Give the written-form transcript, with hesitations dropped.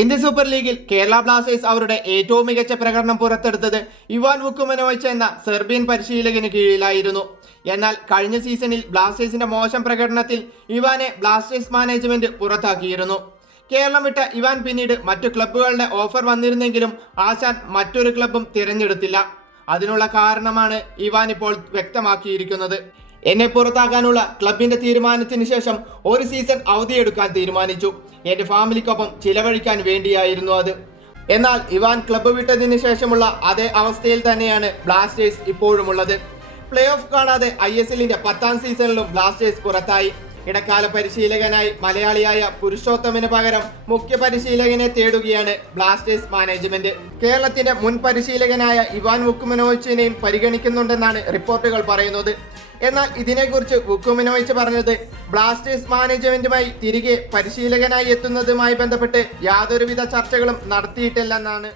Indian super ലീഗിൽ Kerala Blasters അവരുടെ ഏറ്റവും മികച്ച പ്രകടനം പുറത്തെടുത്തത് ഇവാൻ വുക്കുമനോവിച്ച് എന്ന സെർബിയൻ പരിശീലകന് കീഴിലായിരുന്നു. എന്നാൽ കഴിഞ്ഞ സീസണിൽ ബ്ലാസ്റ്റേഴ്സിന്റെ മോശം പ്രകടനത്തിൽ ഇവാനെ ബ്ലാസ്റ്റേഴ്സ് മാനേജ്മെന്റ് പുറത്താക്കിയിരുന്നു. കേരളം വിട്ട ഇവാൻ പിന്നീട് മറ്റു ക്ലബ്ബുകളുടെ ഓഫർ വന്നിരുന്നെങ്കിലും ആശാൻ മറ്റൊരു ക്ലബ്ബും തിരഞ്ഞെടുത്തില്ല. അതിനുള്ള കാരണമാണ് ഇവാൻ ഇപ്പോൾ വ്യക്തമാക്കിയിരിക്കുന്നത്. എന്നെ പുറത്താക്കാനുള്ള ക്ലബിന്റെ തീരുമാനത്തിന് ശേഷം ഒരു സീസൺ അവധിയെടുക്കാൻ തീരുമാനിച്ചു. എന്റെ ഫാമിലിക്കൊപ്പം ചിലവഴിക്കാൻ വേണ്ടിയായിരുന്നു അത്. എന്നാൽ ഇവാൻ ക്ലബ്ബ് വിട്ടതിന് ശേഷമുള്ള അതേ അവസ്ഥയിൽ തന്നെയാണ് ബ്ലാസ്റ്റേഴ്സ് ഇപ്പോഴുമുള്ളത്. പ്ലേ ഓഫ് കാണാതെ ISLന്റെ 10ാം സീസണിലും ബ്ലാസ്റ്റേഴ്സ് പുറത്തായി. ഇടക്കാല പരിശീലകനായി മലയാളിയായ പുരുഷോത്തമിന് പകരം മുഖ്യ പരിശീലകനെ തേടുകയാണ് ബ്ലാസ്റ്റേഴ്സ് മാനേജ്മെന്റ്. കേരളത്തിന്റെ മുൻ പരിശീലകനായ ഇവാൻ വുക്കുമനോവിച്ചിനെയും പരിഗണിക്കുന്നുണ്ടെന്നാണ് റിപ്പോർട്ടുകൾ പറയുന്നത്. എന്നാൽ ഇതിനെക്കുറിച്ച് വുക്കുമനോവിച്ച് പറഞ്ഞത് ബ്ലാസ്റ്റേഴ്സ് മാനേജ്മെന്റുമായി തിരികെ പരിശീലകനായി എത്തുന്നതുമായി ബന്ധപ്പെട്ട് യാതൊരുവിധ ചർച്ചകളും നടത്തിയിട്ടില്ലെന്നാണ്.